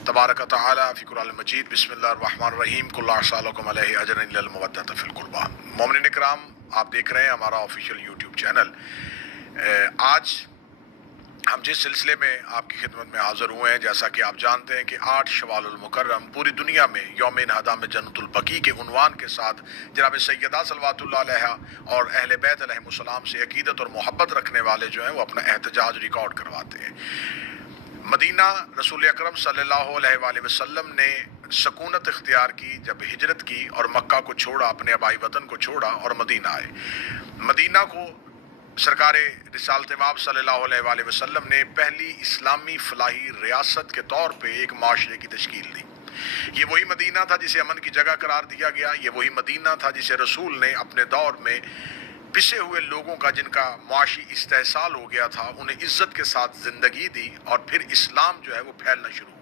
तबारक तआला फ़ी कुरान मजीद बिस्मिल्लाहिर रहमानिर रहीम कुल्लु अरसालकुम अलैहि अजरन इल्लल मवद्दत फ़िल कुर्बा। मोमिनीन इकराम, आप देख रहे हैं हमारा ऑफिशियल यूट्यूब चैनल। आज हम जिस सिलसिले में आपकी खिदमत में हाज़िर हुए हैं, जैसा कि आप जानते हैं कि 8 शवालुल मुकर्रम पूरी दुनिया में यौम इन्हदाम जन्नतुल बकी के उन्वान के साथ जनाब सैयदा सल्लल्लाहु अलैहा और अहले बैत अलैहिमुस्सलाम से अकीदत और मोहब्बत रखने वाले जो हैं वो अपना एहतजाज रिकॉर्ड करवाते हैं। मदीना रसूल अकरम सल्लल्लाहु अलैहि वसल्लम ने सकूनत इख्तियार की जब हिजरत की और मक्का को छोड़ा, अपने आबाई वतन को छोड़ा और मदीना आए। मदीना को सरकार रिसालत माब सल्लल्लाहु अलैहि वसल्लम ने पहली इस्लामी फलाही रियासत के तौर पे एक माशरे की तश्कील दी। ये वही मदीना था जिसे अमन की जगह करार दिया गया। ये वही मदीना था जिसे रसूल ने अपने दौर में पिसे हुए लोगों का, जिनका मुआशी इस्तेहसाल हो गया था, उन्हें इज्जत के साथ ज़िंदगी दी और फिर इस्लाम जो है वो फैलना शुरू हुआ।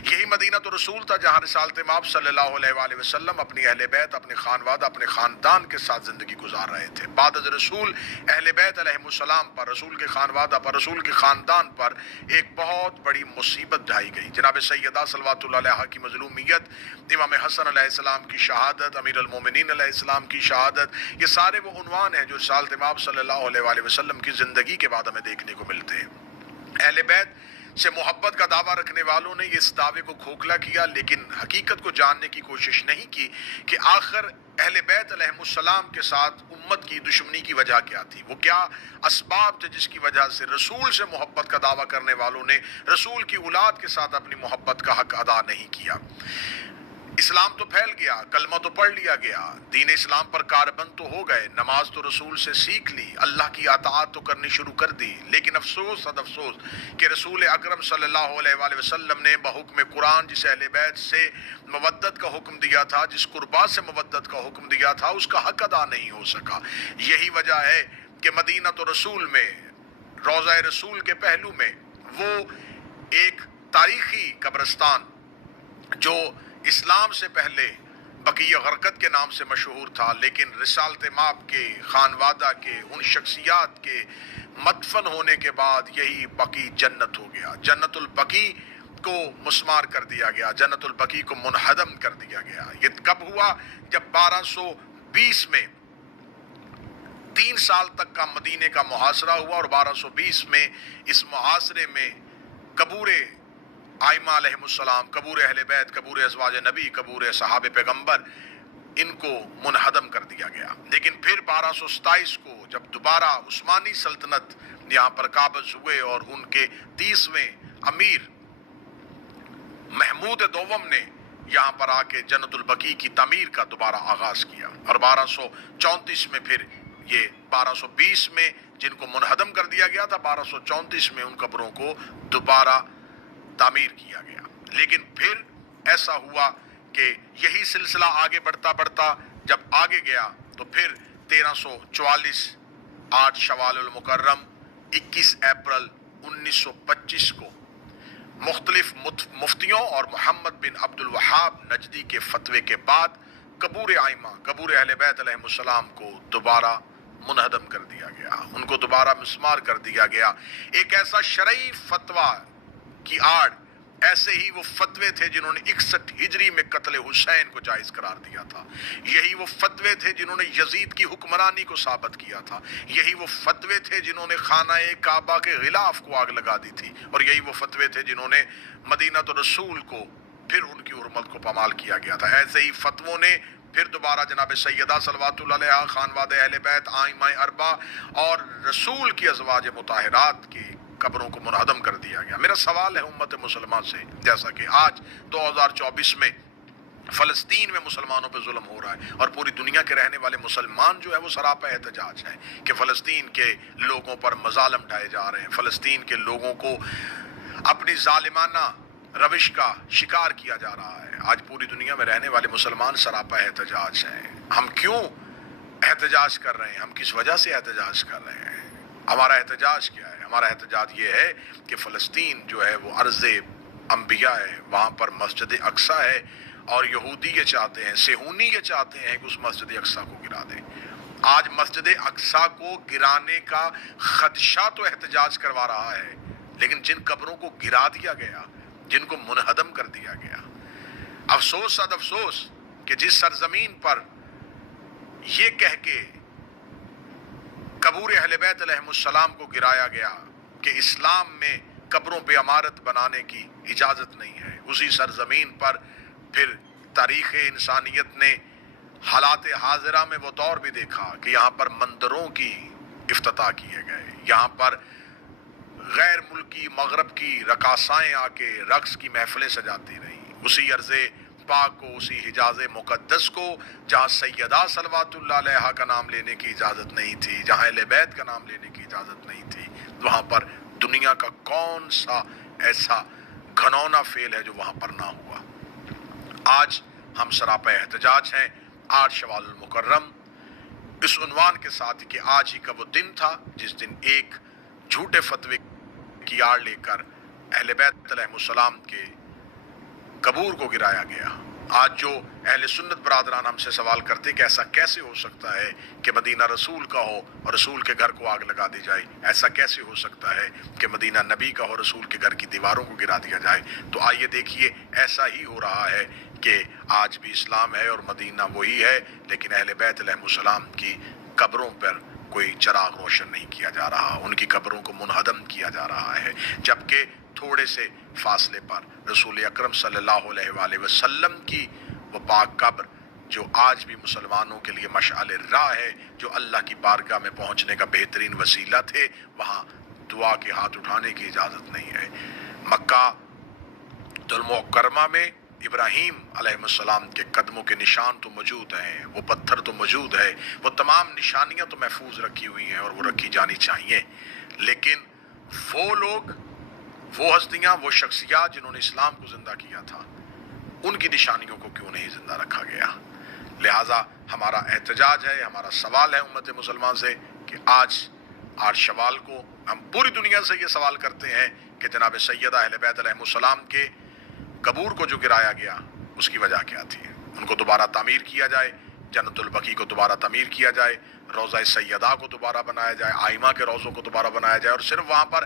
यही मदीना तो रसूल था जहाँ रिसालत माब सल्लल्लाहु अलैहि वसल्लम अपनी अहले बैत, अपने खानवादा, अपने ख़ानदान के साथ ज़िंदगी गुजार रहे थे। बाद अज़ रसूल अहले बैत अलैहिमुस्सलाम पर, रसूल के खानवादा पर, रसूल के ख़ानदान पर एक बहुत बड़ी मुसीबत ढाई गई। जनाब सैयदा सल्लल्लाहु अलैहा की मज़लूमियत, इमाम हसन अलैहिस्सलाम की शहादत, अमीर अल मोमिनीन अलैहिस्सलाम की शहादत, ये सारे वो उन्वान हैं जो रिसालत माब सल्लल्लाहु अलैहि वसल्लम की ज़िंदगी के बाद हमें देखने को मिलते हैं। अहले बैत से मोहब्बत का दावा रखने वालों ने इस दावे को खोखला किया, लेकिन हकीकत को जानने की कोशिश नहीं की कि आखिर अहले बैत अलैहिमुस्सलाम के साथ उम्मत की दुश्मनी की वजह क्या थी। वो क्या असबाब थे जिसकी वजह से रसूल से मोहब्बत का दावा करने वालों ने रसूल की औलाद के साथ अपनी मोहब्बत का हक अदा नहीं किया। इस्लाम तो फैल गया, कलमा तो पढ़ लिया गया, दीन इस्लाम पर कारबंद तो हो गए, नमाज तो रसूल से सीख ली, अल्लाह की अताअत तो करनी शुरू कर दी, लेकिन अफसोस सद अफसोस कि रसूल अकरम सल्लल्लाहु अलैहि वसल्लम ने बहुक्म कुरान जिस अहले बैत से मवद्दत का हुक्म दिया था, जिस कुर्बा से मवद्दत का हुक्म दिया था, उसका हक अदा नहीं हो सका। यही वजह है कि मदीना तो रसूल में, रोज़ा रसूल के पहलू में वो एक तारीखी कब्रिस्तान जो इस्लाम से पहले बकीय गरकत के नाम से मशहूर था, लेकिन रिसालत माब के, खानवादा के, उन शख्सियात के मदफन होने के बाद यही बकी जन्नत हो गया। जन्नतुल बकी को मुस्मार कर दिया गया, जन्नतुल बकी को मुनहदम कर दिया गया। ये कब हुआ? जब 1220 में 3 साल तक का मदीने का मुहासरा हुआ और 1220 में इस मुहासरे में कबूरे आइमा अलैहिमुस्सलाम, कबूर अहले बैत, कबूर अज़वाज नबी, कबूर सहाबे पैगम्बर, इनको मुनहदम कर दिया गया। लेकिन फिर 1227 को जब दोबारा उस्मानी सल्तनत यहाँ पर काबज़ हुए और उनके 30वें अमीर महमूद दोवम ने यहाँ पर आके जन्नतुल बकी की तामीर का दोबारा आगाज़ किया और 1234 में फिर ये 1220 में जिनको मुनहदम कर दिया गया था, 1234 में उन कब्रों को दोबारा तामीर किया गया। लेकिन फिर ऐसा हुआ कि यही सिलसिला आगे बढ़ता बढ़ता जब आगे गया तो फिर 1344 8 शवालुल मुकर्रम 21 अप्रैल 1925 को मुख्तलिफ मुफ्तियों और मोहम्मद बिन अब्दुल वहाब नजदी के फतवे के बाद कबूर आइमा, कबूर अहले बैत अलैहिमुस्सलाम को दोबारा मुनहदम कर दिया गया, उनको दोबारा मिस्मार कर दिया गया। एक ऐसा शरई फतवा की आड़, ऐसे ही वो फतवे थे जिन्होंने 61 हिजरी में कत्ल हुसैन को जायज़ करार दिया था। यही वो फतवे थे जिन्होंने यजीद की हुक्मरानी को साबित किया था। यही वो फतवे थे जिन्होंने खाना-ए काबा के गिलाफ को आग लगा दी थी। और यही वो फतवे थे जिन्होंने मदीना तो रसूल को, फिर उनकी हुर्मत को पामाल किया गया था। ऐसे ही फतवों ने फिर दोबारा जनाब सैयदा सल्लल्लाहु अलैहा, खानवाद अहले बैत, आइमा अरबा और रसूल की अज़वाज मुताहिरात की कब्रों को मुनहदम कर दिया गया। मेरा सवाल है उम्मत मुसलमान से, जैसा कि आज 2024 में फ़लस्तीन में मुसलमानों पे जुल्म हो रहा है और पूरी दुनिया के रहने वाले मुसलमान जो है वो सरापा एहतजाज है कि फ़लस्तीन के लोगों पर मज़ालिम ढाए जा रहे हैं, फ़लस्तीन के लोगों को अपनी जालिमाना रविश का शिकार किया जा रहा है। आज पूरी दुनिया में रहने वाले मुसलमान सरापा एहतजाज हैं। हम क्यों एहतजाज कर रहे हैं? हम किस वजह से एहतजाज कर रहे हैं? हमारा एहतजाज क्या है? हमारा एहतजाज ये है कि फ़लस्तीन जो है वो अर्ज़े अंबिया है, वहाँ पर मस्जिद अक्सा है और यहूदी ये चाहते हैं, सेहूनी ये चाहते हैं कि उस मस्जिद अक्सा को गिरा दें। आज मस्जिद अक्सा को गिराने का खदशा तो एहतजाज करवा रहा है, लेकिन जिन कब्रों को गिरा दिया गया, جن کو منہدم کر دیا گیا۔ افسوس صد افسوس کہ جس سرزمین پر یہ کہہ کے قبور اہل بیت علیہم السلام کو گرایا گیا کہ اسلام میں قبروں پہ عمارت بنانے کی اجازت نہیں ہے، اسی سرزمین پر پھر تاریخ انسانیت نے حالات حاضرہ میں وہ دور بھی دیکھا کہ یہاں پر مندروں کی افتتاح کیے گئے، یہاں پر غیر ملکی مغرب کی رقاصائیں آ کے رقص کی محفلیں سجاتی رہیں، اسی ارض پاک کو، اسی حجاز مقدس کو جہاں سیدہ صلوات اللہ علیہا کا نام لینے کی اجازت نہیں تھی، جہاں اہل بیت کا نام لینے کی اجازت نہیں تھی، وہاں پر دنیا کا کون سا ایسا گھنونا فعل ہے جو وہاں پر نہ ہوا۔ آج ہم سراپا احتجاج ہیں 8 شوال المکرم، اس عنوان کے ساتھ کہ آج ہی کا وہ دن تھا جس دن ایک جھوٹے فتوے کی آڑ لے کر اہل بیت علیہ السلام کے قبور کو گرایا گیا۔ آج جو اہل سنت برادران ہم سے سوال کرتے کہ ایسا کیسے ہو سکتا ہے کہ مدینہ رسول کا ہو اور رسول کے گھر کو آگ لگا دی جائے، ایسا کیسے ہو سکتا ہے کہ مدینہ نبی کا ہو، رسول کے گھر کی دیواروں کو گرا دیا جائے، تو آئیے دیکھیے ایسا ہی ہو رہا ہے کہ آج بھی اسلام ہے اور مدینہ وہی ہے، لیکن اہل بیت علیہ السلام کی قبروں پر کوئی چراغ روشن نہیں کیا جا رہا، ان کی قبروں کو منہدم کیا جا رہا ہے، جبکہ تھوڑے سے فاصلے پر رسول اکرم صلی اللہ علیہ وآلہ وسلم کی وہ پاک قبر جو آج بھی مسلمانوں کے لیے مشعل راہ ہے، جو اللہ کی بارگاہ میں پہنچنے کا بہترین وسیلہ تھے، وہاں دعا کے ہاتھ اٹھانے کی اجازت نہیں ہے۔ مکہ المکرمہ میں ابراہیم علیہ السلام کے قدموں کے نشان تو موجود ہیں، وہ پتھر تو موجود ہے، وہ تمام نشانیاں تو محفوظ رکھی ہوئی ہیں اور وہ رکھی جانی چاہیے، لیکن وہ لوگ، وہ ہستیاں، وہ شخصیات جنہوں نے اسلام کو زندہ کیا تھا، ان کی نشانیوں کو کیوں نہیں زندہ رکھا گیا؟ لہٰذا ہمارا احتجاج ہے، ہمارا سوال ہے امت مسلمان سے کہ آج 8 شوال کو ہم پوری دنیا سے یہ سوال کرتے ہیں کہ جناب سیدہ اہل بیت علیہ السلام کے قبور کو جو گرایا گیا اس کی وجہ کیا تھی؟ ان کو دوبارہ تعمیر کیا جائے، جنت البقیع کو دوبارہ تعمیر کیا جائے، روضہ سیدہ کو دوبارہ بنایا جائے، آئمہ کے روضوں کو دوبارہ بنایا جائے، اور صرف وہاں پر